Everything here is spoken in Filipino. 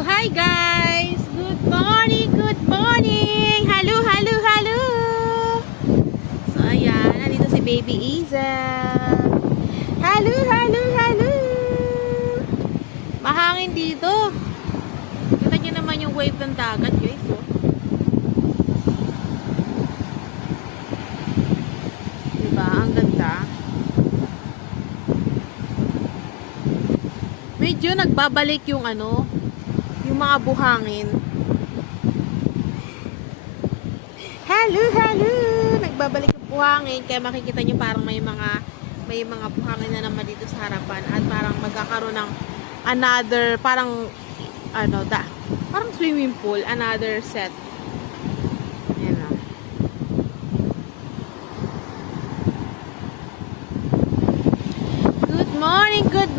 So, hi guys! Good morning! Good morning! Hello, hello, hello! So, ayan. Nandito si Baby Izel. Hello, hello, hello! Mahangin dito. Kita nyo naman yung wave ng dagat, guys. Oh. Diba? Ang ganda. Medyo nagbabalik yung yung mga buhangin. Hello, hello! Nagbabalik yung buhangin, kaya makikita nyo parang may mga buhangin na naman dito sa harapan at parang magkakaroon ng another, parang parang swimming pool, another set.